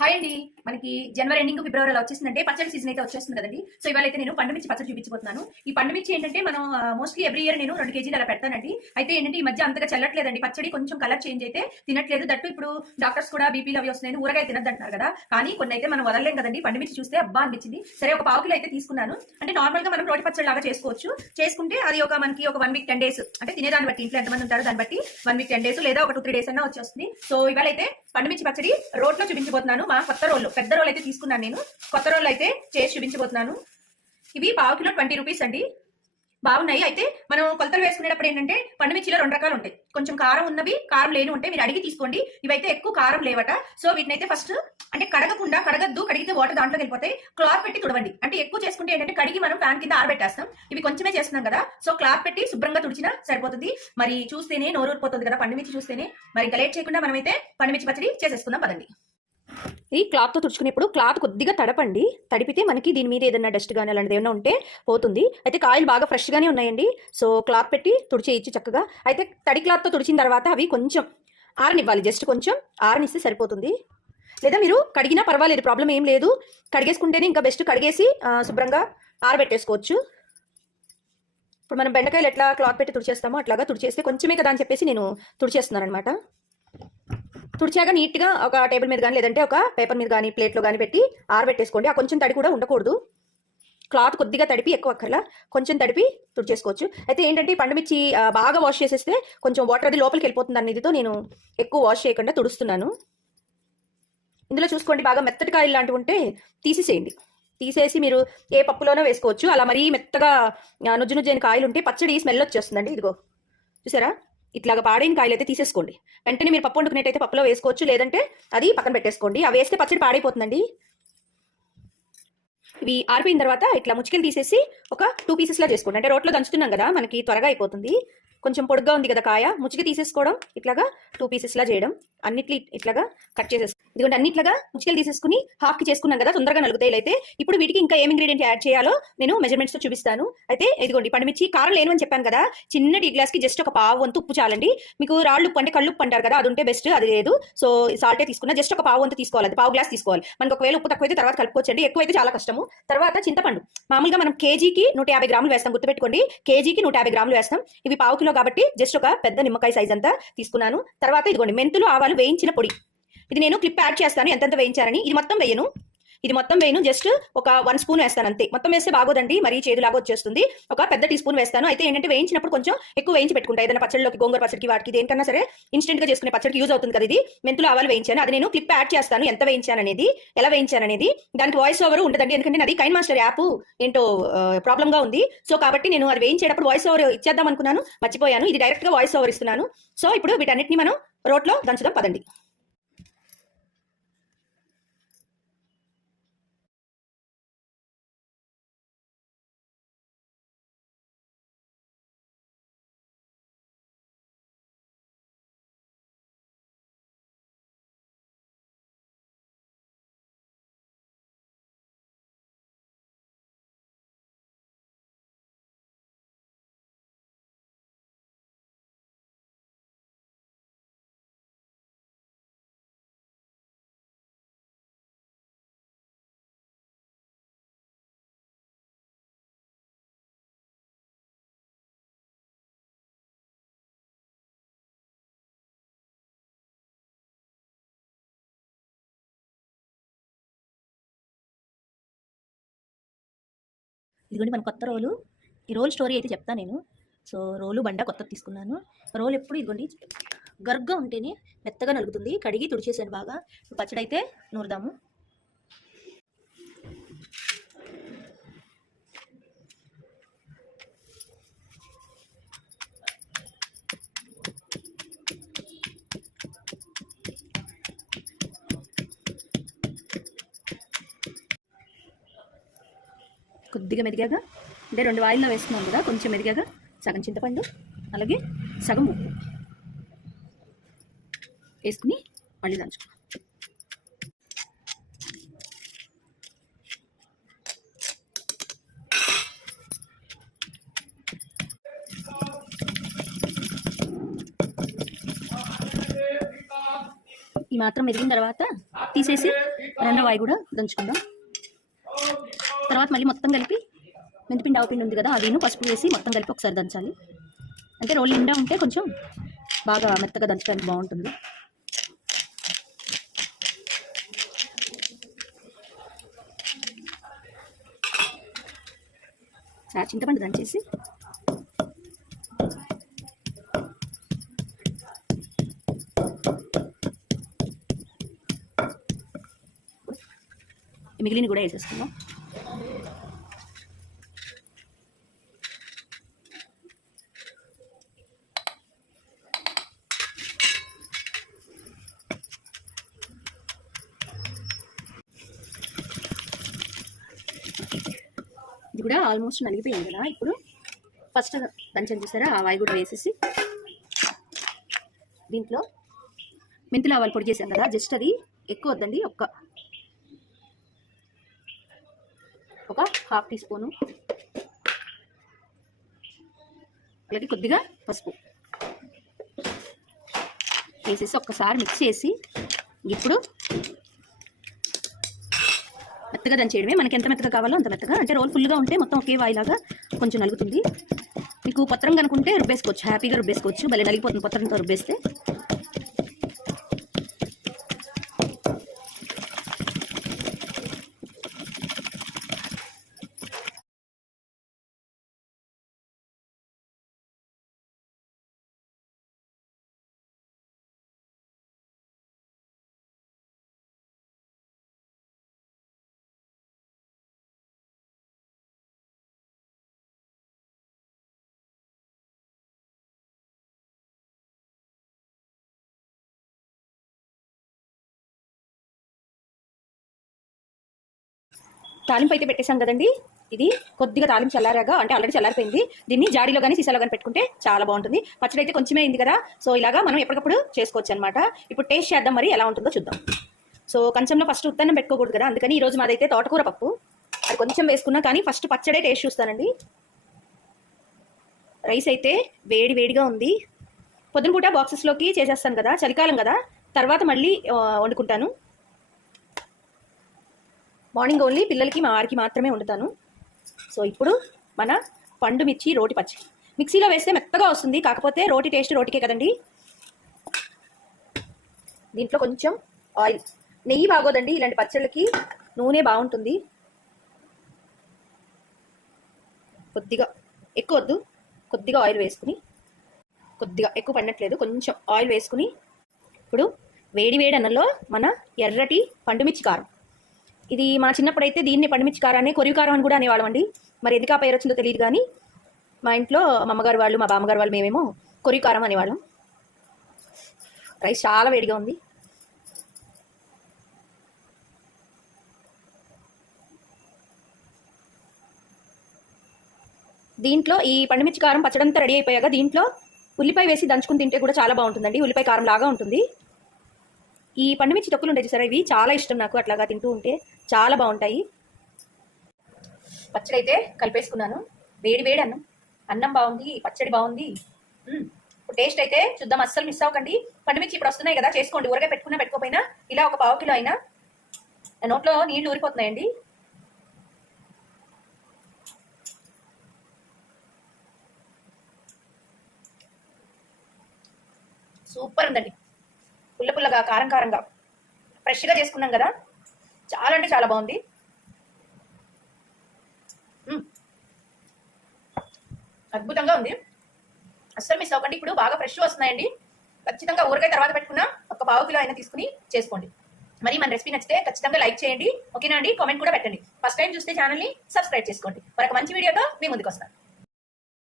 Hi అండి. మనకి జనవరి ending ఫిబ్రవరి అలా వచ్చేసిందంటే పచ్చడి సీజన్ అయితే వచ్చేస్తుంది కదండి. సో ఇవాళ అయితే నేను పండుమిర్చి పచ్చడి చూపించబోతున్నాను. ఈ పండుమిర్చి ఏంటంటే మనం మోస్ట్లీ ఎవ్రీ ఇయర్ నేను 2 కేజీలు అలా పెడతానండి. అయితే ఏంటంటే ఈ మధ్య అంతగా చల్లట్లేదండి పచ్చడి, కొంచెం కలర్ చేంజ్ అయితే తినట్లేదు. దట్టు ఇప్పుడు డాక్టర్స్ కూడా బీపీలు అవి వస్తున్నాయి, ఊరగాయ తినద్దు అంటున్నారు కదా. కానీ కొన్ని అయితే మనం వదలలేం కదండి. పండుమిర్చి చూస్తే అబ్బా అనిపించింది. సరే ఒక పావు కిలో అయితే తీసుకున్నాను. అంటే నార్మల్ గా మనం రోటి పచ్చడి లాగా చేసుకోవచ్చు. చేసుకుంటే అది మనకి ఒక 1 వీక్ 10 డేస్, అంటే తినేదాన్ని బట్టి ఇంట్లో ఎంతమంది ఉంటారో దాన్ని బట్టి 1 వీక్ 10 డేస్ లేదా ఒక 2-3 డేస్ అన్నా వచ్చేస్తుంది. సో ఇవాళ అయితే పండుమిర్చి పచ్చడి రోట్లో చూపించబోతున్నాను. మా కొత్త రోల్లో పెద్ద రోల్ అయితే తీసుకున్నాను నేను. కొత్త రోల్ అయితే చేసి చూపించబోతున్నాను. ఇవి పావు కిలో 20 రూపీస్ అండి. బాగున్నాయి. అయితే మనం కొలతలు వేసుకునేటప్పుడు ఏంటంటే పండుమిర్చిలో 2 రకాలు ఉంటాయి. కొంచెం కారం ఉన్నవి, కారం లేని ఉంటాయి. మీరు అడిగి తీసుకోండి. ఇవైతే ఎక్కువ కారం లేవట. సో వీటినైతే ఫస్ట్ అంటే కడగద్దు, కడిగితే వాటర్ దాంట్లోకి వెళ్ళిపోతాయి. క్లాత్ పెట్టి తుడవండి. అంటే ఎక్కువ చేసుకుంటే ఏంటంటే కడిగి మనం ఫ్యాన్ కింద ఆరబెట్టేస్తాం. ఇవి కొంచెమే చేస్తున్నాం కదా, సో క్లాత్ పెట్టి శుభ్రంగా తుడిచినా సరిపోతుంది. మరి చూస్తేనే నోరు ఊరిపోతుంది కదా పండుమిర్చి చూస్తేనే. మరి ఇంకా లేట్ చేయకుండా మనమైతే పండుమిర్చి పచ్చడి చేసేసుకుందాం పదండి. ఈ క్లాత్తో తుడుచుకునేప్పుడు క్లాత్ కొద్దిగా తడపండి. తడిపితే మనకి దీని మీద ఏదైనా డస్ట్ కానీ అలాంటిది ఏమైనా ఉంటే పోతుంది. అయితే కాయలు బాగా ఫ్రెష్గానే ఉన్నాయండి. సో క్లాత్ పెట్టి తుడిచేయచ్చు చక్కగా. అయితే తడి క్లాత్తో తుడిచిన తర్వాత అవి కొంచెం ఆరనివ్వాలి. జస్ట్ కొంచెం ఆరనిస్తే సరిపోతుంది. లేదా మీరు కడిగినా పర్వాలేదు, ప్రాబ్లం ఏం లేదు. కడిగేసుకుంటేనే ఇంకా బెస్ట్. కడిగేసి శుభ్రంగా ఆరబెట్టేసుకోవచ్చు. ఇప్పుడు మనం బెండకాయలు ఎట్లా క్లాత్ పెట్టి తుడిచేస్తామో అట్లాగా తుడిచేస్తే కొంచెమే కదా అని చెప్పేసి నేను తుడిచేస్తున్నాను అనమాట. తుడిచాక నీట్గా ఒక టేబుల్ మీద కానీ లేదంటే ఒక పేపర్ మీద కానీ ప్లేట్లో కానీ పెట్టి ఆరబెట్టేసుకోండి. ఆ కొంచెం తడి కూడా ఉండకూడదు. క్లాత్ కొద్దిగా తడిపి, ఎక్కువ అక్కర్లా, కొంచెం తడిపి తుడిచేసుకోవచ్చు. అయితే ఏంటంటే పండుమిర్చి బాగా వాష్ చేసేస్తే కొంచెం వాటర్ అది లోపలికి వెళ్ళిపోతుంది అన్నిటితో నేను ఎక్కువ వాష్ చేయకుండా తుడుస్తున్నాను. ఇందులో చూసుకోండి, బాగా మెత్తటి కాయలు లాంటివి ఉంటే తీసేసేయండి. తీసేసి మీరు ఏ పప్పులోనో వేసుకోవచ్చు. అలా మరీ మెత్తగా నుజ్జు నుజ్జైన కాయలు ఉంటే పచ్చడి స్మెల్ వచ్చేస్తుందండి. ఇదిగో చూసారా, ఇట్లాగా పాడైన కాయలు అయితే తీసేసుకోండి. వెంటనే మీరు పప్పు వండుకునేట్టయితే పప్పులో వేసుకోవచ్చు, లేదంటే అది పక్కన పెట్టేసుకోండి. అవి వేస్తే పచ్చడి పాడైపోతుందండి. ఇవి ఆరిపోయిన తర్వాత ఇట్లా ముచ్చికలు తీసేసి ఒక 2 పీసెస్లా చేసుకోండి. అంటే రోట్లో దంచుతున్నాం కదా, మనకి త్వరగా అయిపోతుంది. కొంచెం పొడుగ్గా ఉంది కదా కాయ, ముచ్చిక తీసేసుకోవడం, ఇట్లాగా 2 పీసెస్లా చేయడం. అన్నిట్లు ఇట్లాగా కట్ చేసేసుకోండి. ఇదిగోండి, అన్నిట్లాగా ముచ్చికలు తీసేసుకుని హాఫ్కి చేసుకున్నాం కదా, తొందరగా నలుగుతాయి. అయితే ఇప్పుడు వీటికి ఇంకా ఏం ఇంగ్రీడియంట్ యాడ్ చేయాలో నేను మెజర్మెంట్స్తో చూపిస్తాను. అయితే ఇదిగోండి పండుమిర్చి కారం లేని చెప్పాను కదా, చిన్న టీ గ్లాస్కి జస్ట్ ఒక పావు వంతు ఉప్పు చాలండి. మీకు రాళ్ళు ఉప్పు అంటే కళ్ళుప్పు అంటారు కదా, అది ఉంటే బెస్ట్. అది లేదు, సో సాల్టే తీసుకున్నా. జస్ట్ ఒక పావు వంతు తీసుకోవాలి, అది పావు గ్లాస్ తీసుకోవాలి. మనకు ఒకవేళ ఉప్పు తక్కువైతే తర్వాత కలుపుకోవచ్చండి, ఎక్కువైతే చాలా కష్టము. తర్వాత చింతపండు మామూలుగా మనం కేజీకి 150 గ్రాములు వేస్తాం, గుర్తుపెట్టుకోండి. కేజీకి 150 గ్రాములు వేస్తాం. ఇవి పావు కిలో కాబట్టి జస్ట్ ఒక పెద్ద నిమ్మకాయ సైజ్ అంతా తీసుకున్నాను. తర్వాత ఇదిగోండి మెంతులు, ఆవాలు వేయించిన పొడి. ఇది నేను క్లిప్ యాడ్ చేస్తాను ఎంతెంత వేయించారని. ఇది మొత్తం వేయను, జస్ట్ ఒక 1 స్పూన్ వేస్తాను అంతే. మొత్తం వేస్తే బాగోదండి, మరీ చేదులాగా వచ్చేస్తుంది. ఒక పెద్ద టీ స్పూన్ వేస్తాను. అయితే ఏంటంటే వేయించినప్పుడు కొంచెం ఎక్కువ వేయించి పెట్టుకుంటా. ఏదైనా పచ్చడిలోకి, గోంగూర పచ్చడికి, వాటికి దేనికన్నా సరే ఇన్స్టెంట్ గా చేసుకునే పచ్చడికి యూజ్ అవుతుంది కదా ఇది. మెంతులు, ఆవాలు వేయించాను, అది నేను క్లిప్ యాడ్ చేస్తాను. ఎంత వేయించాననేది, ఎలా వేయించాననేది. దానికి వాయిస్ ఓవర్ ఉండదండి, ఎందుకంటే నాది కైన్ మాస్టర్ యాప్ ఏంటో ప్రాబ్లమ్ గా ఉంది. సో కాబట్టి నేను అది వేయించేటప్పుడు వాయిస్ ఓవర్ ఇచ్చేద్దాం అనుకున్నాను, మర్చిపోయాను. ఇది డైరెక్ట్ గా వాయిస్ ఓవర్ ఇస్తున్నాను. సో ఇప్పుడు వీటన్నిటిని మనం రోట్లో దంచుదాం పదండి. ఇదిగోండి మన కొత్త రోలు. ఈ రోల్ స్టోరీ అయితే చెప్తాను నేను. సో రోలు బండ కొత్తది తీసుకున్నాను. రోల్ ఎప్పుడు ఇదిగోండి గరుగ్గా ఉంటేనే మెత్తగా నలుగుతుంది. కడిగి తుడిచేసాను బాగా. పచ్చడి అయితే నూరుదాము. కొద్దిగా మెదిగాక, అంటే 2 వాయిల్లో వేసుకున్నాం కదా, కొంచెం మెదిగాక సగం చింతపండు అలాగే సగం ఉప్పు వేసుకుని మళ్ళీ దంచుకున్నాం. ఈ మాత్రం మెదిగిన తర్వాత తీసేసి రెండో వాయి కూడా దంచుకుందాం. తర్వాత మళ్ళీ మొత్తం కలిపి మెంతిపిండి ఆవపిండి ఉంది కదా, అదిను పసుపు వేసి మొత్తం కలిపి ఒకసారి దంచాలి. అంటే రోల్ నిండా ఉంటే కొంచెం బాగా మెత్తగా దంచడానికి బాగుంటుంది. చింతపండు దంచేసి మిగిలిన కూడా వేసేసుకుందాం. ఇది కూడా ఆల్మోస్ట్ నలిగిపోయింది కదా. ఇప్పుడు ఫస్ట్ దంచం చూసారా, ఆ వాయి కూడా వేసేసి దీంట్లో మెంతులు ఆవాలు పొడి చేసాం కదా, జస్ట్ అది ఎక్కువ వద్దండి, ఒక 1/2 టీ స్పూను, అలాగే కొద్దిగా పసుపు వేసేసి ఒక్కసారి మిక్స్ చేసి ఇప్పుడు మెత్తగా దంచేయడమే. మనకి ఎంత మెత్తగా కావాలో అంత మెత్తగా. అంటే రోల్ ఫుల్గా ఉంటే మొత్తం ఒకే వాయిలాగా కొంచెం నలుగుతుంది. మీకు పత్రం కనుకుంటే రుబ్బేసుకోవచ్చు, హ్యాపీగా రుబ్బేసుకోవచ్చు. భలే నలిగిపోతుంది పత్రంతో రుబ్బేస్తే. తాలింపు అయితే పెట్టేశాం కదండి. ఇది కొద్దిగా తాలింపు చల్లారాగా, అంటే ఆల్రెడీ చల్లారిపోయింది. దీన్ని జాడీలో కానీ సీసాలో కానీ పెట్టుకుంటే చాలా బాగుంటుంది. పచ్చడి అయితే కొంచెమే అయింది కదా, సో ఇలాగా మనం ఎప్పటికప్పుడు చేసుకోవచ్చు అనమాట. ఇప్పుడు టేస్ట్ చేద్దాం, మరి ఎలా ఉంటుందో చూద్దాం. సో కంచంలో ఫస్ట్ ఉత్తన్నం పెట్టుకోకూడదు కదా, అందుకని ఈరోజు మాదైతే తోటకూర పప్పు, అది కొంచెం వేసుకున్నా కానీ ఫస్ట్ పచ్చడే టేస్ట్ చూస్తానండి. రైస్ అయితే వేడి వేడిగా ఉంది. పొద్దున పూట బాక్సెస్లోకి చేసేస్తాను కదా, చలికాలం కదా, తర్వాత మళ్ళీ వండుకుంటాను. మార్నింగ్ ఓన్లీ పిల్లలకి మా వారికి మాత్రమే వండుతాను. సో ఇప్పుడు మన పండు మిర్చి రోటి పచ్చడి మిక్సీలో వేస్తే మెత్తగా వస్తుంది, కాకపోతే రోటి టేస్ట్ రోటికే కదండి. దీంట్లో కొంచెం ఆయిల్, నెయ్యి బాగోదండి ఇలాంటి పచ్చళ్ళకి, నూనె బాగుంటుంది. కొద్దిగా ఎక్కువ వద్దు, కొద్దిగా ఆయిల్ వేసుకుని, కొద్దిగా ఎక్కువ పడినట్లేదు, కొంచెం ఆయిల్ వేసుకుని ఇప్పుడు వేడి వేడి అన్నంలో మన ఎర్రటి పండుమిర్చి కారం. ఇది మా చిన్నప్పుడు అయితే దీన్ని పండుమిర్చి కారాన్ని కొరివి కారం అని కూడా అనేవాళ్ళం అండి. మరి ఎందుకు ఆ పేరు వచ్చిందో తెలియదు కానీ మా ఇంట్లో మా అమ్మగారు వాళ్ళు, మా బామ్మగారు వాళ్ళు, మేమేమో కొరివి కారం అనేవాళ్ళం. రైస్ చాలా వేడిగా ఉంది. దీంట్లో ఈ పండుమిర్చి కారం పచ్చడంతా రెడీ అయిపోయాక దీంట్లో ఉల్లిపాయ వేసి దంచుకుని తింటే కూడా చాలా బాగుంటుందండి. ఉల్లిపాయ కారం లాగా ఉంటుంది. ఈ పండుమిర్చి తొక్కులు ఉంటాయి చూసారా, ఇవి చాలా ఇష్టం నాకు, అట్లాగా తింటూ ఉంటే చాలా బాగుంటాయి. పచ్చడి అయితే కలిపేసుకున్నాను. వేడి వేడి అన్నం బాగుంది, పచ్చడి బాగుంది. టేస్ట్ అయితే చూద్దాం, అస్సలు మిస్ అవ్వకండి. పండుమిర్చి ఇప్పుడు వస్తున్నాయి కదా, చేసుకోండి. ఊరగా పెట్టుకున్నా పెట్టుకోపోయినా ఇలా ఒక 1/2 కిలో అయినా. నోట్లో నీళ్లు ఊరిపోతున్నాయండి. సూపర్ ఉందండి, పుల్ల పుల్లగా, కారం కారంగా, ఫ్రెష్గా చేసుకున్నాం కదా, చాలా అంటే చాలా బాగుంది. అద్భుతంగా ఉంది, అస్సలు మిస్ అవ్వకండి. ఇప్పుడు బాగా ఫ్రెష్ వస్తున్నాయండి. ఖచ్చితంగా ఊరగాయ తర్వాత పెట్టుకున్న ఒక 1/2 కిలో అయినా తీసుకుని చేసుకోండి. మరి మన రెసిపీ నచ్చితే ఖచ్చితంగా లైక్ చేయండి, ఓకేనా అండి? కామెంట్ కూడా పెట్టండి. ఫస్ట్ టైం చూస్తే ఛానల్ని సబ్స్క్రైబ్ చేసుకోండి. మరొక మంచి వీడియోతో మీ ముందుకు వస్తాను.